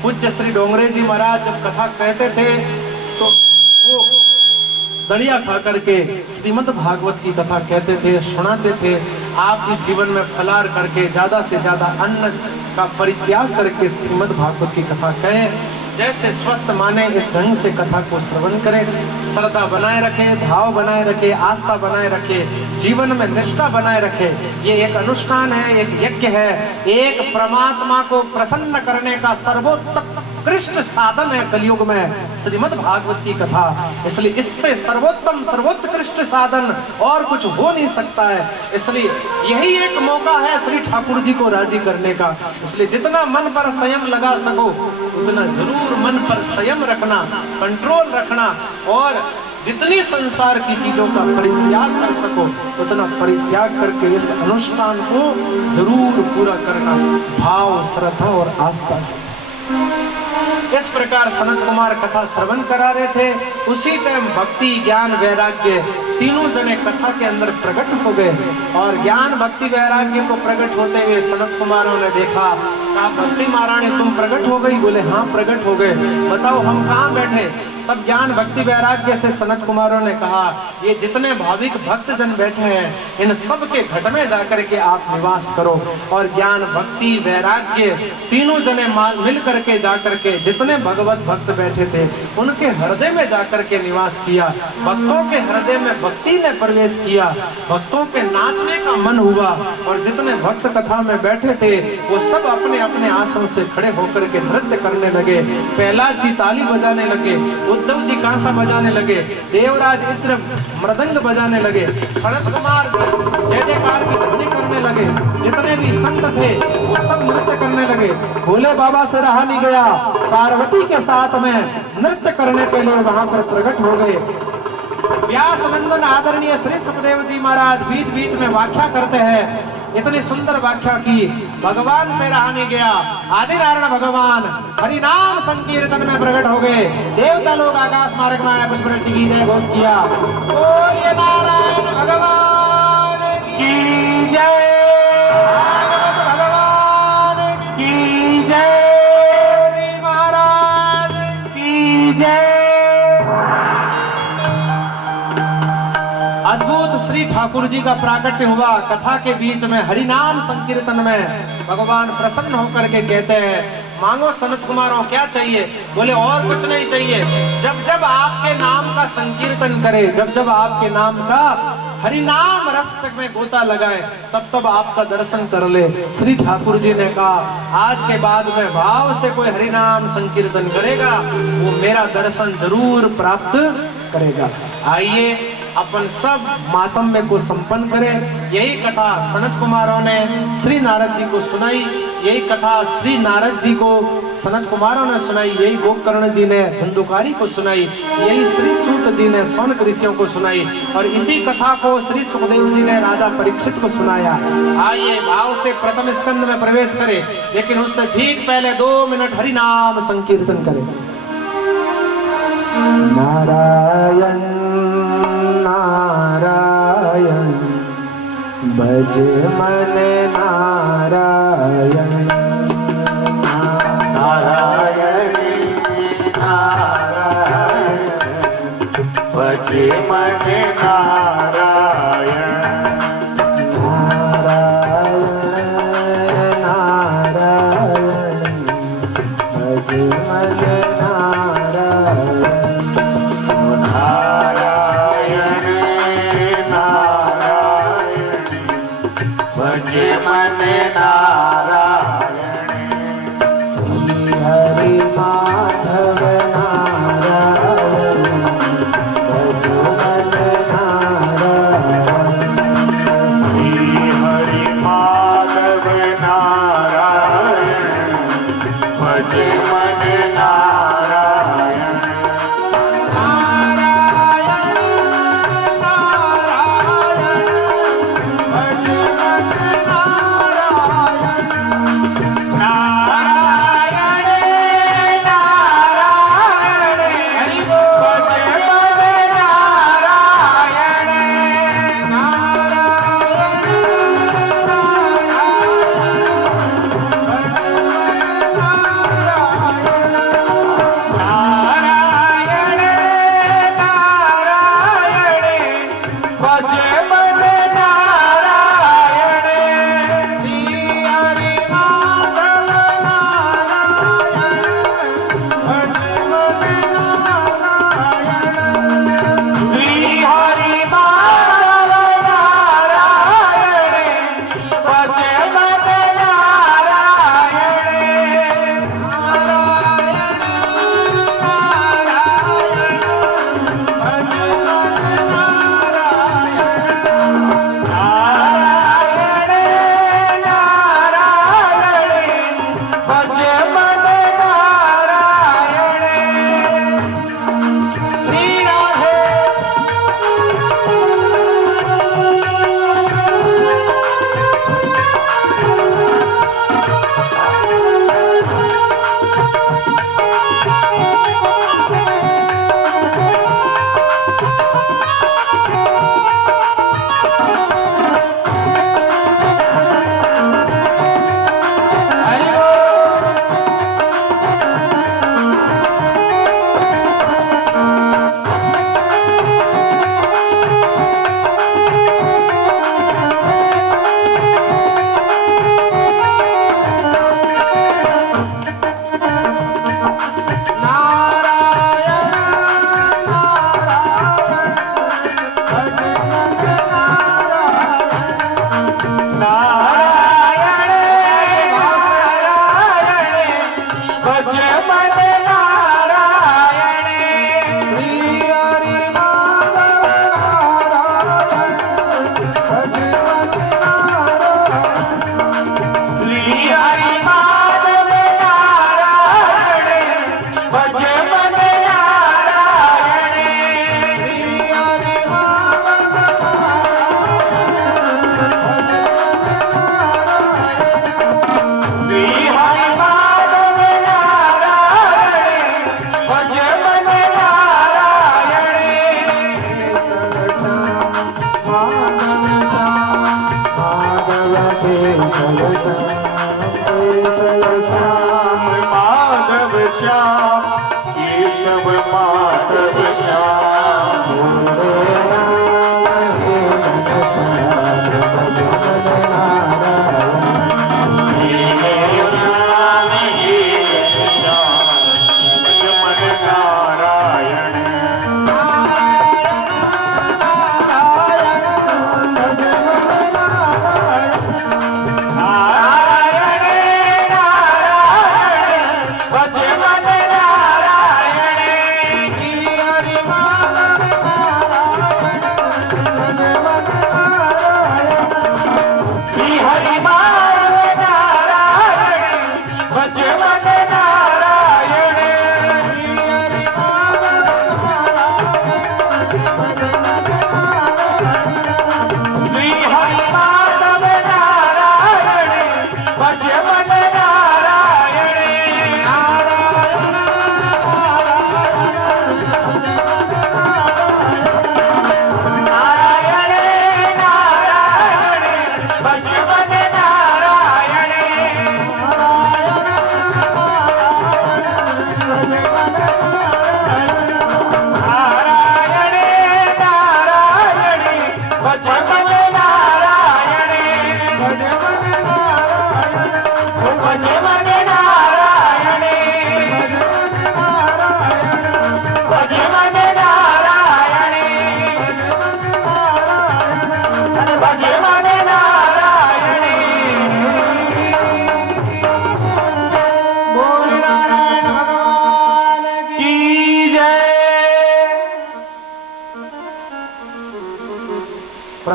पूज्य श्री डोंगरे जी महाराज जब कथा कहते थे तो वो दलिया खा करके श्रीमद् भागवत की कथा कहते थे, सुनाते थे। आप भी जीवन में फलाहार करके ज्यादा से ज्यादा अन्न का परित्याग करके श्रीमद् भागवत की कथा कहें। जैसे स्वस्थ माने इस ढंग से कथा को श्रवण करें, श्रद्धा बनाए रखे, भाव बनाए रखे, आस्था बनाए रखे, जीवन में निष्ठा बनाए रखे। ये एक अनुष्ठान है, एक यज्ञ है, एक परमात्मा को प्रसन्न करने का सर्वोत्कृष्ट साधन है कलयुग में श्रीमद् भागवत की कथा। इसलिए इससे सर्वोत्तम सर्वोत्कृष्ट साधन और कुछ हो नहीं सकता है। इसलिए यही एक मौका है श्री ठाकुर जी को राजी करने का। इसलिए जितना मन पर संयम लगा सको उतना जरूर मन पर संयम रखना, कंट्रोल रखना, और जितनी संसार की चीजों का परित्याग कर सको उतना परित्याग करके इस अनुष्ठान को जरूर पूरा करना, भाव श्रद्धा और आस्था से। इस प्रकार सनत कुमार कथा श्रवण करा रहे थे। उसी टाइम भक्ति ज्ञान वैराग्य तीनों जने कथा के अंदर प्रकट हो गए और ज्ञान भक्ति वैराग्य को प्रकट होते हुए सनत कुमारों ने देखा। कहा भक्ति महारानी तुम प्रकट हो गई? बोले हाँ प्रकट हो गए, बताओ हम कहाँ बैठे? तब ज्ञान भक्ति वैराग्य से सनत कुमारों ने कहा ये जितने भाविक भक्तजन बैठे हैं इन सब के घट में जाकर के आप निवास करो। और ज्ञान भक्ति वैराग्य तीनों जने मिल करके जाकर के जितने भगवत भक्त बैठे थे उनके हृदय में जाकर के निवास किया। भक्तों के हृदय में भक्ति ने प्रवेश किया, भक्तों के नाचने का मन हुआ और जितने भक्त कथा में बैठे थे वो सब अपने अपने आसन से खड़े होकर के नृत्य करने लगे। प्रहलाद जी ताली बजाने लगे, उद्धव जी कांसा बजाने लगे, देवराज इंद्र मृदंग बजाने लगे, सनत कुमार जय जयकार की ध्वनि करने लगे। जितने भी संत थे वो सब नृत्य करने लगे। भोले बाबा से रहा नहीं गया, पार्वती के साथ में नृत्य करने के लिए वहां पर प्रकट हो गए। व्यास नंदन आदरणीय श्री सुखदेव जी महाराज बीच बीच में व्याख्या करते हैं। इतनी सुंदर व्याख्या की, भगवान से रहा नहीं गया। आदि नारायण भगवान हरि नाम संकीर्तन में प्रकट हो गए। देवता लोग आकाश मार्ग में आए, पुष्प की जय घोष किया। बोलिए नारायण भगवान की जय, भागवत भगवान की जय, महाराज की जय। अद्भुत श्री ठाकुर जी का प्राकट्य हुआ। कथा के बीच में हरिनाम संकीर्तन में भगवान प्रसन्न होकर के कहते हैं मांगो सनत कुमारों क्या चाहिए? बोले और कुछ नहीं चाहिए, जब जब आपके नाम का संकीर्तन करे, जब जब आपके नाम का हरिनाम रस में गोता लगाए तब तब आपका दर्शन कर ले। श्री ठाकुर जी ने कहा आज के बाद में भाव से कोई हरिनाम संकीर्तन करेगा वो मेरा दर्शन जरूर प्राप्त करेगा। आइए अपन सब मातम्य को संपन्न करे। यही कथा सनत कुमारों ने श्री नारद जी को सुनाई, यही कथा श्री नारद जी को सनत कुमारों ने सुनाई, यही गोकर्ण जी ने धंधुकारी को सुनाई, यही श्री सूत जी ने सौनक ऋषियों को सुनाई और इसी कथा को श्री सुखदेव जी ने राजा परीक्षित को सुनाया। आइए भाव से प्रथम स्कंद में प्रवेश करें, लेकिन उससे ठीक पहले 2 मिनट हरि नाम संकीर्तन करें। नारायण नारायण भज मन नारायण, नारायण नारायण भज मन नारायण, नारायण नारायण भज मन नारायण, नारायण नारायण भज मन नारायण, श्री हरि माधव नारायण भज मन नारायण, श्री हरि माधव नारायण भज मन नारायण,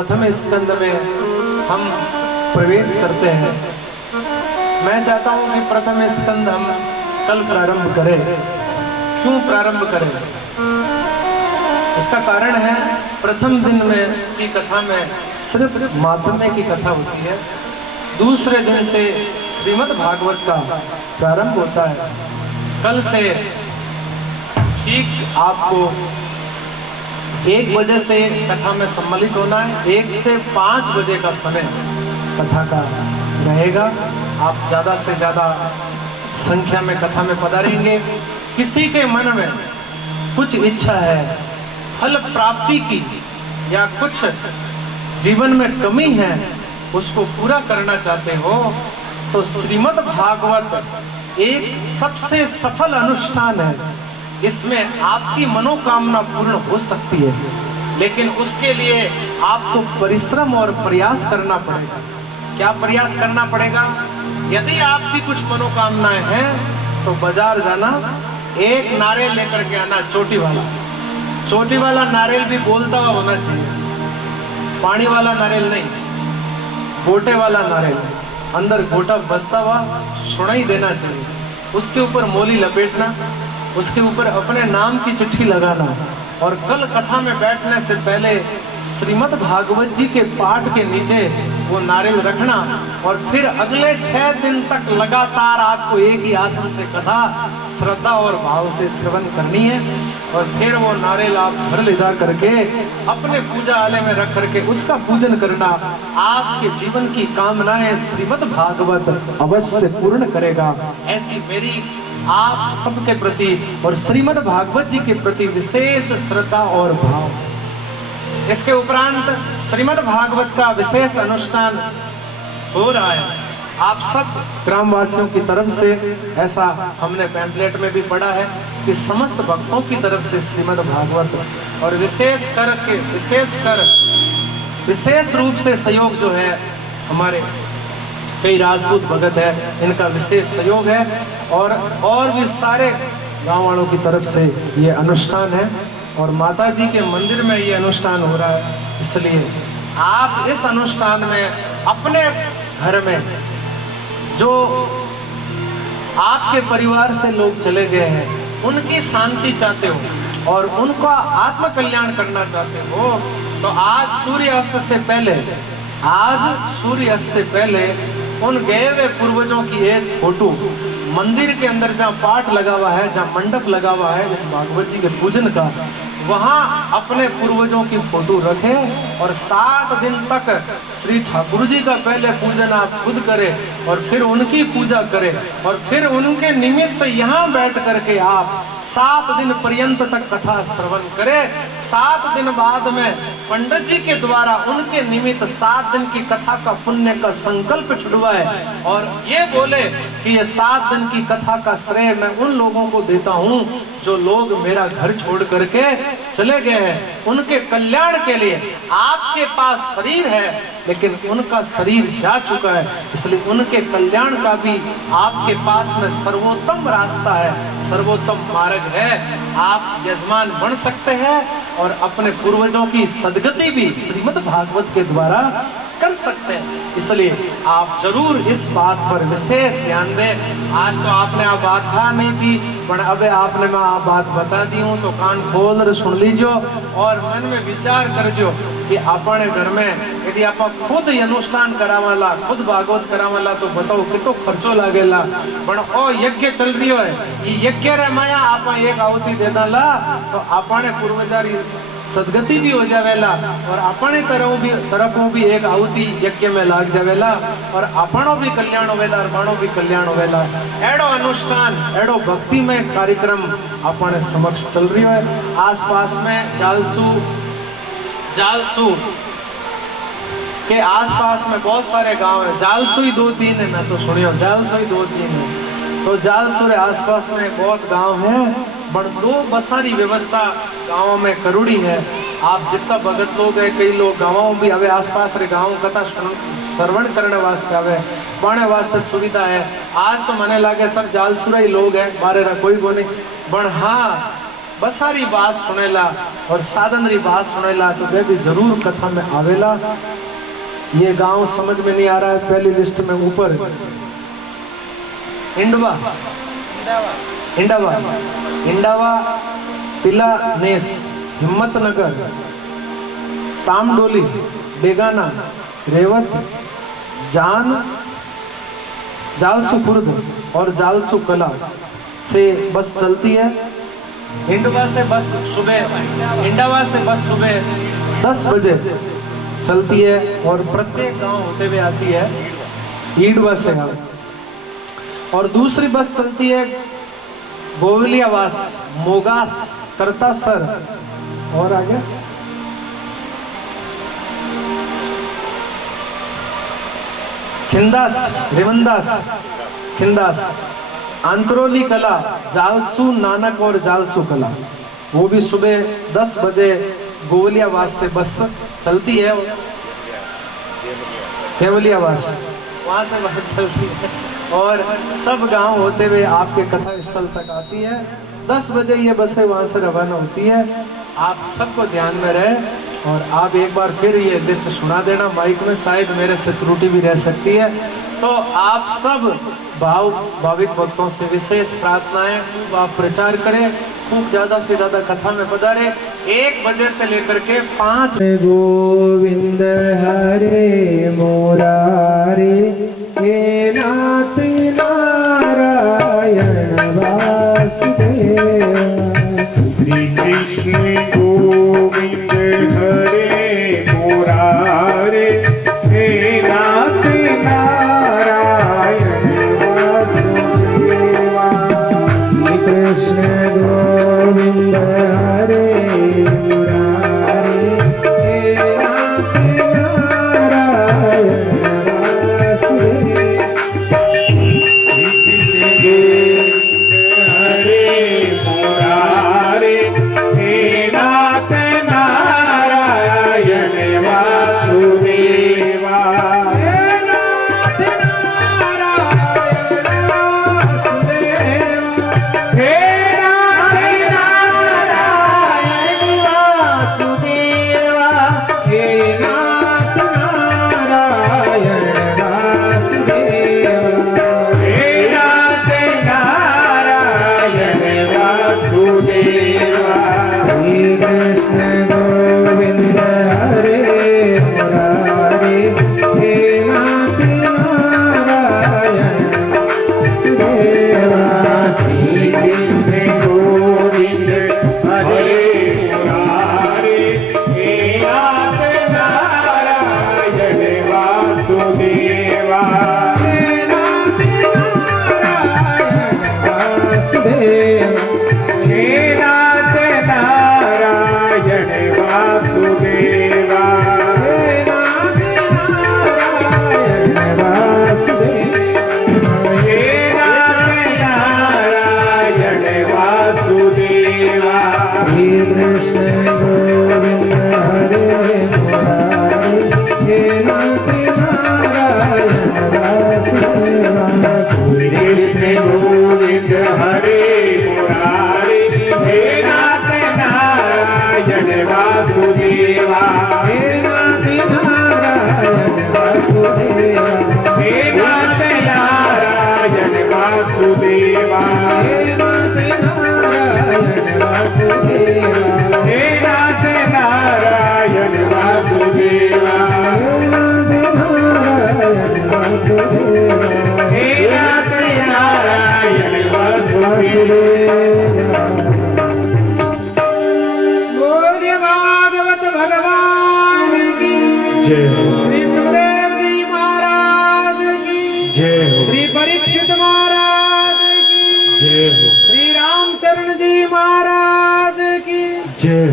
प्रथम स्कंद में हम प्रवेश करते हैं। मैं चाहता हूं कि प्रथम स्कंद हम कल प्रारंभ करें। क्यों प्रारंभ करें? इसका कारण है, प्रथम दिन में की कथा में सिर्फ मातम्य की कथा होती है। दूसरे दिन से श्रीमद् भागवत का प्रारंभ होता है। कल से ठीक आपको 1 बजे से कथा में सम्मिलित होना है। 1 से 5 बजे का समय कथा का रहेगा। आप ज़्यादा से ज़्यादा संख्या में कथा में पधारेंगे। किसी के मन में कुछ इच्छा है फल प्राप्ति की या कुछ जीवन में कमी है, उसको पूरा करना चाहते हो, तो श्रीमद् भागवत एक सबसे सफल अनुष्ठान है। इसमें आपकी मनोकामना पूर्ण हो सकती है, लेकिन उसके लिए आपको परिश्रम और प्रयास करना पड़ेगा। क्या प्रयास करना पड़ेगा? यदि आपकी कुछ मनोकामनाएं हैं तो बाजार जाना, एक नारियल लेकर के आना, चोटी वाला नारियल भी बोलता हुआ होना चाहिए। पानी वाला नारियल नहीं, गोटे वाला नारियल, अंदर गोटा बसता हुआ सुनाई देना चाहिए। उसके ऊपर मोली लपेटना, उसके ऊपर अपने नाम की चिट्ठी लगाना, और कल कथा में बैठने से पहले श्रीमद् भागवत जी के पाठ के नीचे वो नारियल रखना, और फिर अगले 6 दिन तक लगातार आपको एक ही आसन से कथा श्रद्धा और भाव से श्रवण करनी है। और फिर वो नारियल आप घर ले जा करके अपने पूजा आलय में रख करके उसका पूजन करना। आपके जीवन की कामनाएं श्रीमद् भागवत अवश्य पूर्ण करेगा, ऐसी मेरी आप सबके प्रति और श्रीमद् भागवत जी के प्रति विशेष श्रद्धा और भाव। इसके उपरांत श्रीमद् भागवत का विशेष अनुष्ठान हो रहा है। आप सब ग्रामवासियों की तरफ से, ऐसा हमने पैम्फलेट में भी पढ़ा है कि समस्त भक्तों की तरफ से श्रीमद् भागवत, और विशेष रूप से सहयोग जो है हमारे कई राजपूत भगत है, इनका विशेष सहयोग है, और भी सारे गांव वालों की तरफ से ये अनुष्ठान है। और माता जी के मंदिर में ये अनुष्ठान हो रहा है, इसलिए आप इस अनुष्ठान में अपने घर में जो आपके परिवार से लोग चले गए हैं उनकी शांति चाहते हो और उनका आत्म कल्याण करना चाहते हो, तो आज सूर्यास्त से पहले उन गए हुए पूर्वजों की एक फोटो मंदिर के अंदर जहाँ पाठ लगा हुआ है, जहाँ मंडप लगा हुआ है इस भागवत जी के पूजन का, वहाँ अपने पूर्वजों की फोटो रखें और 7 दिन तक श्री ठाकुर जी का पहले पूजन आप खुद करें और फिर उनकी पूजा करें, और फिर उनके निमित्त से यहाँ बैठ करके आप 7 दिन पर्यंत तक कथा श्रवण करें। 7 दिन बाद में पंडित जी के द्वारा उनके निमित्त 7 दिन की कथा का पुण्य का संकल्प छुड़वाए और ये बोले कि ये 7 दिन की कथा का श्रेय मैं उन लोगों को देता हूँ जो लोग मेरा घर छोड़ करके चले गए हैं। उनके कल्याण के लिए आपके पास शरीर है लेकिन उनका शरीर जा चुका है, इसलिए उनके कल्याण का भी आपके पास में सर्वोत्तम रास्ता है, सर्वोत्तम मार्ग है। आप यजमान बन सकते हैं और अपने पूर्वजों की सदगति भी श्रीमद् भागवत के द्वारा कर सकते हैं। इसलिए आप जरूर इस बात पर विशेष ध्यान दें। आज तो आपने आप बात कहा नहीं थी, पर अब आपने मैं आप बात बता दी हूँ तो कान खोल सुन लीजिए और मन में विचार करजो कि अपने घर में यदि आप खुद अनुष्ठान करावाला, खुद भागवत करावाला तो बताओ कितो खर्चो लागेला। पण ओ यज्ञ चल रही है, ये यज्ञ रे माया आप एक आहुति दे दाला तो अपने पूर्वजारी सदगति भी हो जावेला और अपने तरफों भी एक आहुति यज्ञ में लाग जावेला और अपनों भी कल्याण होवेला और बाणों भी कल्याण होवेला। एडो अनुष्ठान, एडो भक्ति में कार्यक्रम अपने समक्ष चल रही है। आसपास में जालसू के आसपास में बहुत सारे गांव है। जालसू ही 2-3 है, मैं तो सुनियो जालसू ही 2-3 है। तो जालसू के आसपास में बहुत गांव है, बड़ 2 बसारी व्यवस्था गाँव में करूड़ी है। आप जितना भगत लोग है, कई लोग गाँव भी आवे, आसपास रे गाँव कथा श्रवण करने वास्ते आवे, बाणे वास्ते सुविधा है। आज तो मने लागे सब जालसुरा ही लोग है, बारे रा कोई को नहीं। पण हाँ, बसारी बात सुनेला और साधन री बात सुनेला तो वे भी जरूर कथा में आवेला। ये गांव समझ में नहीं आ रहा है, पहली लिस्ट में ऊपर इंडवा इंडावा इंडावा तिला नेस हिम्मतनगर तामडोली बेगाना रेवत जान जालसू खुर्द और जालसू कला से बस चलती है। इंडवा से बस सुबह इंडावा से बस सुबह 10 बजे चलती है और प्रत्येक गांव होते हुए आती है ईडवा से। और दूसरी बस चलती है गोविलियावास मोगास करता सर और आगे खिंदास रेवंदास खिंदास आंतरोली कला जालसू नानक और जालसू कला, वो भी सुबह 10 बजे गोवलियावास से बस चलती है। केवलियावास वहां से बस चलती है और सब गांव होते हुए आपके कथा स्थल तक आती है। 10 बजे ये बसें वहां से रवाना होती है। आप सबको ध्यान में रहे और आप एक बार फिर ये लिस्ट सुना देना माइक में, शायद मेरे से त्रुटि भी रह सकती है। तो आप सब भाविक भक्तों से विशेष प्रार्थनाएं, खूब आप प्रचार करें, खूब ज्यादा से ज्यादा कथा में पधारे। 1 बजे से लेकर के 5 गोविंद हरे मुरारे हे नाथ नारायण वासुदेव। श्री कृष्ण गोविंद हरे मुरारे हे नाथ नारायण वासुदेवा। श्री कृष्ण गोविंद हरे मुरारे हे नाथ नारायण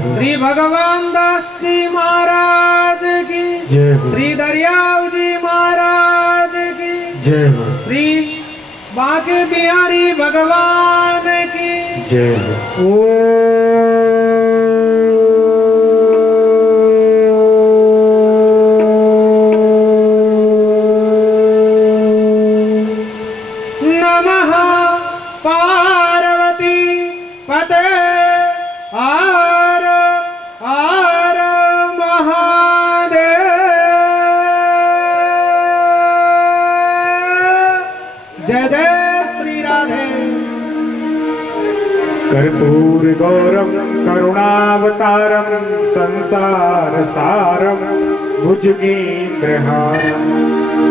श्री भगवान दास जी महाराज की जय। श्री दरियाव जी महाराज की जय। श्री बांके बिहारी भगवान की जय। नमः पार्वती पते कर्पूरगौरं करुणावतारं संसारसारं भुजगेन्द्रहारं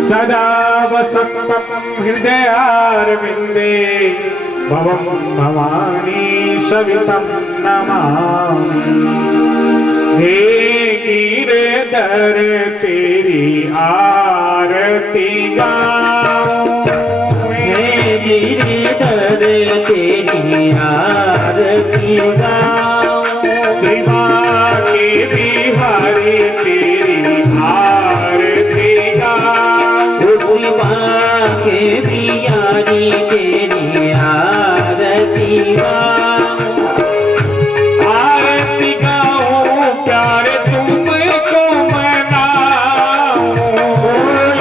सदा वसन्तं हृदयारविन्दे भवं भवानी सवितं नमामि। हे गिरधर तेरी आरती गाऊं, हे गिरधर तेरी आरती गाऊं, श्री बांके बिहारी तेरी आरती गाऊं, श्री बांके बिहारी तेरी आरती गाऊं, आरती गाऊं प्यारे तुमको मनाऊं,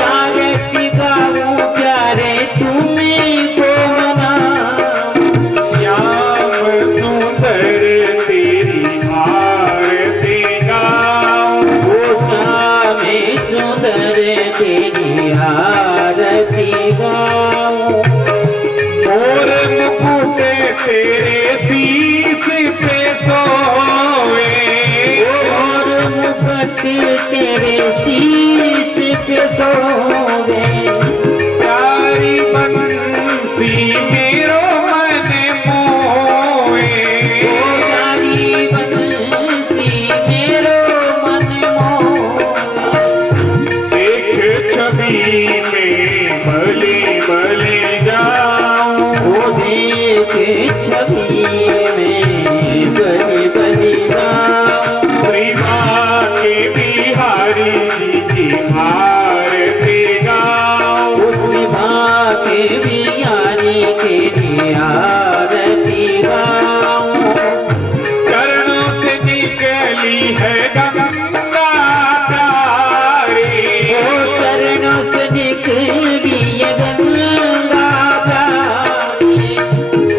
आरती गाऊं प्यारे तुमको मनाऊं, श्याम सुंदर तेरी आरती गाऊं, श्याम सुंदर तेरी आरती गाऊं, मोर मुकुट तेरे शीश पे सोए, और मुकुट तेरे शीश पे सोवे, प्यारी बंसी मेरो मन मोए, प्यारी बंसी मेरो मन मोहे, एक छवि में भले भले जाऊं, ओ देख छवि में बलि बलि गाऊं, श्री बांके बिहारी जी की आरती गाऊं, उसमें भाके बिहारी तेरी आरती गाऊं, चरणों से निकली है गंगा प्यारी, ओ चरणों से निकली ये गंगा प्यारी,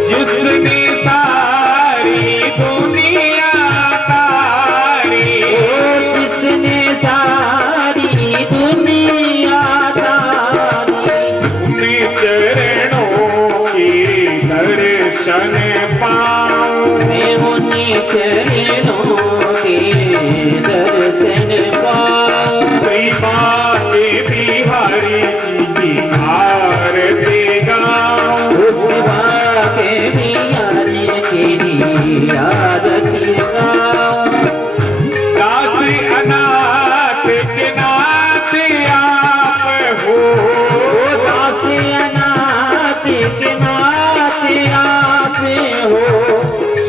जिसने सारी दुनिया तारी, ओ जिसने सारी दुनिया तारी, उन्हीं चरणों के दर्शन पाऊं, मैं उन्हीं चरणों के दर्शन पाऊं, श्री बांके बिहारी जी की आरती गाऊं, उस भाके बिहारी तेरी आरती गाऊं, दास अनाथ के नाथ आप हो, ओ दास अनाथ के नाथ आप हो,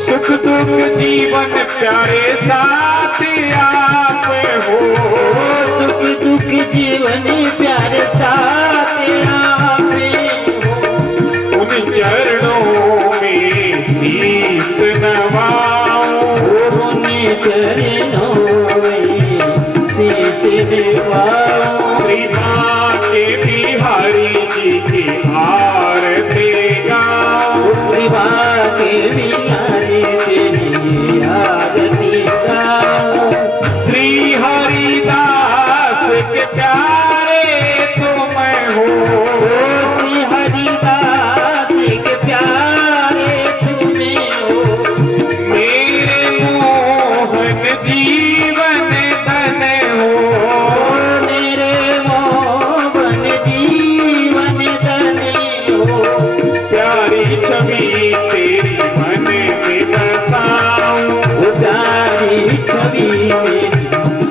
सुख दुख जीवन प्यारे साथ आप हो, ओ सुख दुख जीवन प्यारे साथ आप हो, उन चरणों में शीस नवाऊं, उन्हीं चरणों में शीश निभाऊं, श्री बांके बिहारी जी की आरती गाऊं, श्री बांके बिहारी तेरी आरती गाऊं, श्री हरिदास के प्यारे तुम हो, श्री हरिदास के प्यारे तुम्हें हो, मेरे मोहन जीवन धन हो, मेरे मोहन जीवन धन्य हो, प्यारी छवि तेरी मन में बसाऊं, प्यारी छवि मेरी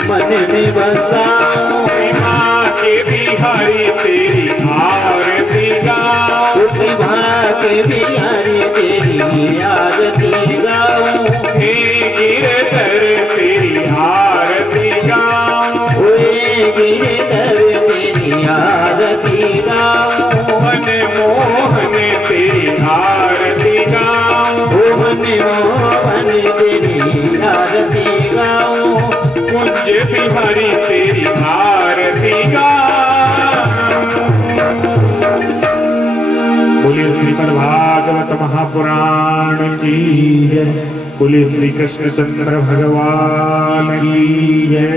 मन में बसाऊं, श्री बांके बिहारी तेरी आरती गाऊं, श्री बांके बिहारी तेरी आरती गाऊं, हे गिरधर तेरी आरती गाऊं, ओए गिरधर तेरी आरती गाऊं, मन मोहन तेरी आरती गाऊं, ओ मन मोहन तेरी आरती गाऊं, कुंज बिहारी तेरी आरती गाऊं। बोलिए श्रीमद् भागवत महापुराण की जय, बोलिए श्री कृष्णचंद्र भगवान की जय,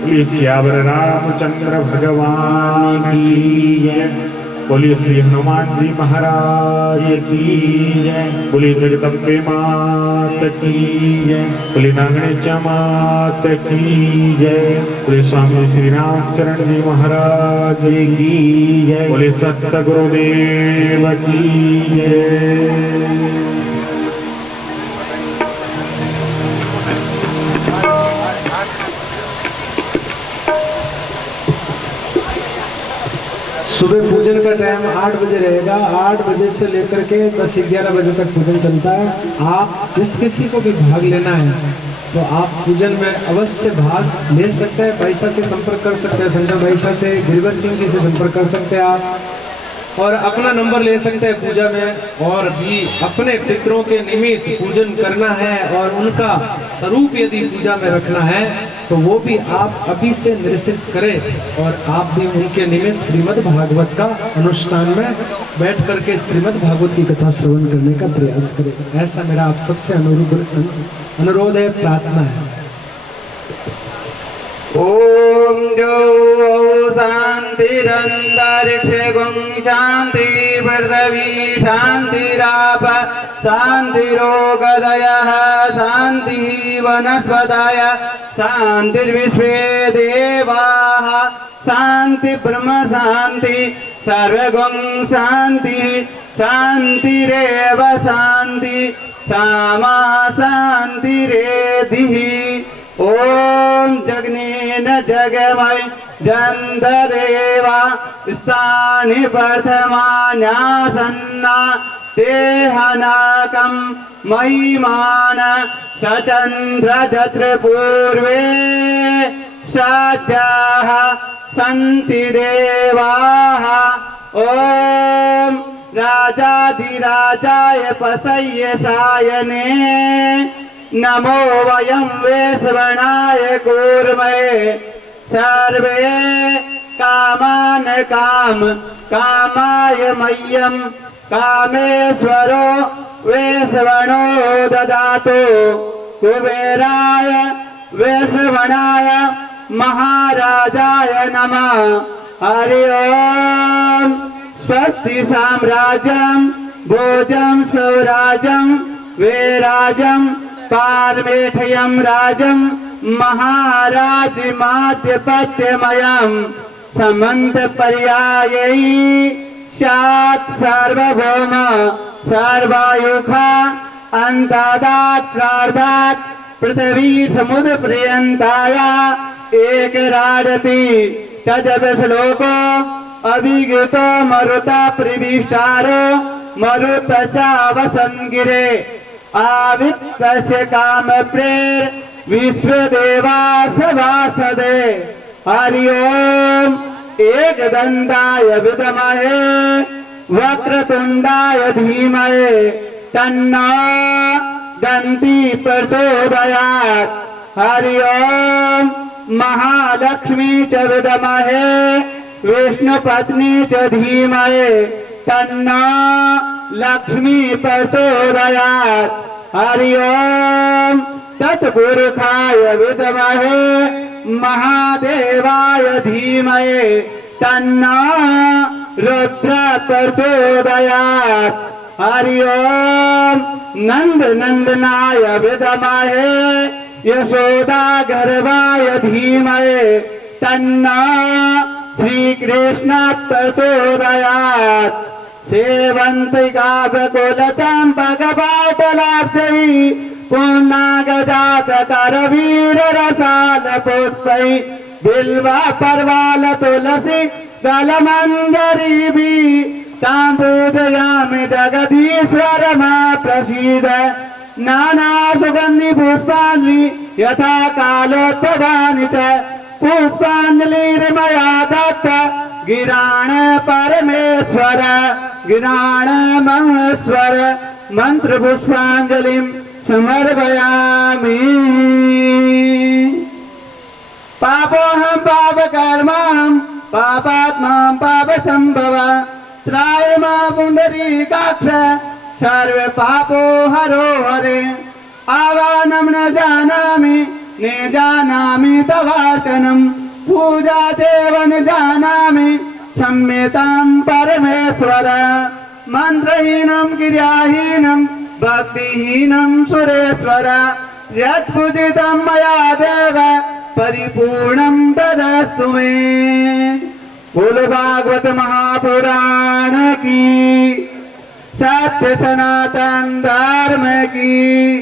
बोलिए श्यावर रामचंद्र भगवान की जय, बोलिए श्री हनुमान जी महाराज की जय। बोलिए जगदम्बे मात की जय। बोलिए नागणेचा मात की जय। बोलिए स्वामी श्री रामचरण जी महाराज की जय। बोलिए सत्य गुरुदेव की जय। सुबह पूजन का टाइम 8 बजे रहेगा। 8 बजे से लेकर के 10-11 बजे तक पूजन चलता है। आप जिस किसी को भी भाग लेना है तो आप पूजन में अवश्य भाग ले सकते हैं। पैसा से संपर्क कर सकते हैं, संजय पैसा से, गिरिवर सिंह जी से संपर्क कर सकते हैं आप, और अपना नंबर ले सकते हैं पूजा में। और भी अपने पितरों के निमित्त पूजन करना है और उनका स्वरूप यदि पूजा में रखना है तो वो भी आप अभी से निश्चित करें और आप भी उनके निमित्त श्रीमद् भागवत का अनुष्ठान में बैठ करके श्रीमद् भागवत की कथा श्रवण करने का प्रयास करें। ऐसा मेरा आप सबसे अनुरोध है, प्रार्थना है। ओम जो शांतिरंतरिक्षे गुं शांति पृथ्वी शांतिराप शांतिरोगदयः शांति वनस्पतय शांतिर्विश्वे देवाः शांति ब्रह्म शांति सर्वगुं शांति शांतिरेव शांति सामा शांतिरेधिः। ओम जगनेन जगमय जन्तदेवा स्थानि वर्धमान्यासन्ना तेहनाकं महिमान सचन्द्र पूर्वे साध्याः सन्ति देवाः। ओम राजाधिराजाय पशये सायने नमो वयं वैश्रवणाय कूर्महे सर्वे कामान कामाय मह्यं कामेश्वरो वैश्रवणो ददातु कुबेराय वैश्रवणाय महाराजाय नमः। हरि ओम। स्वस्ति साम्राज्यं भोजं सौराजं वैराजं पारमेठयं राजं महाराज माध्यपत्यमयं समन्त पर्यायै सात् सार्वभौम सर्वायुखा अंतादात् प्रार्धात् पृथ्वी समुद्र पर्यन्ताया एक राडति तजब श्लोको अभिगतो मरुता प्रविष्टारो मरुतचा वसन् गिरे आवित्तस्य काम प्रेर विश्वदेवा सभासदे। हरि ओम। एकदन्ताय विद्महे वक्रतुण्डाय धीमहि तन्नो दन्ती प्रचोदयात्। हरि ओम। महालक्ष्मी च विद्महे विष्णुपत्नी च धीमहि तन्नो लक्ष्मी प्रचोदयात्। हरि ओम। तत्पुरुषाय विद्महे महादेवाय धीमहि तन्नो रुद्र प्रचोदयात्। हरि ओम। नंद नंदनाय विद्महे यशोदा गर्भाय धीमहि तन्नो श्री कृष्ण प्रचोदयात्। सेवन्तिका बकुल चंपक पाटलाब्जै पूर्णागजात करवीर रसाल पुष्पै बिल्वा परवाल तुलसी दलमंजरी भी तां पूजयामि जगदीश्वर मा प्रसीद। नाना सुगंधि पुष्पांजलि यथा कालोत्पवानि च पुष्पांजलिर्मया दत्ता गिराण परमेश्वर गिराण महेश्वर मंत्र पुष्पांजलिं समर्पयामि। पापोऽहं पापकर्माहं पापात्मां पापसंभव त्रायमा पुंडरीकाक्ष सर्व पापो हरो हरे। आवाहनं न जानामि तवार्चनं पूजा चैव न जानामि सम्मेतं परमेश्वर मंत्रहीनं क्रियाहीनं भक्तिहीनं सुरेश्वर यत्पूजितं मया देव परिपूर्णं तदस्तु मे। बोलो भागवत महापुराण की, सत्य सनातन धर्म की,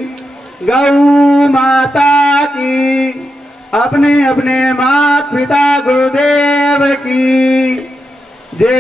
गौ माता की, अपने अपने माता पिता गुरुदेव की जय।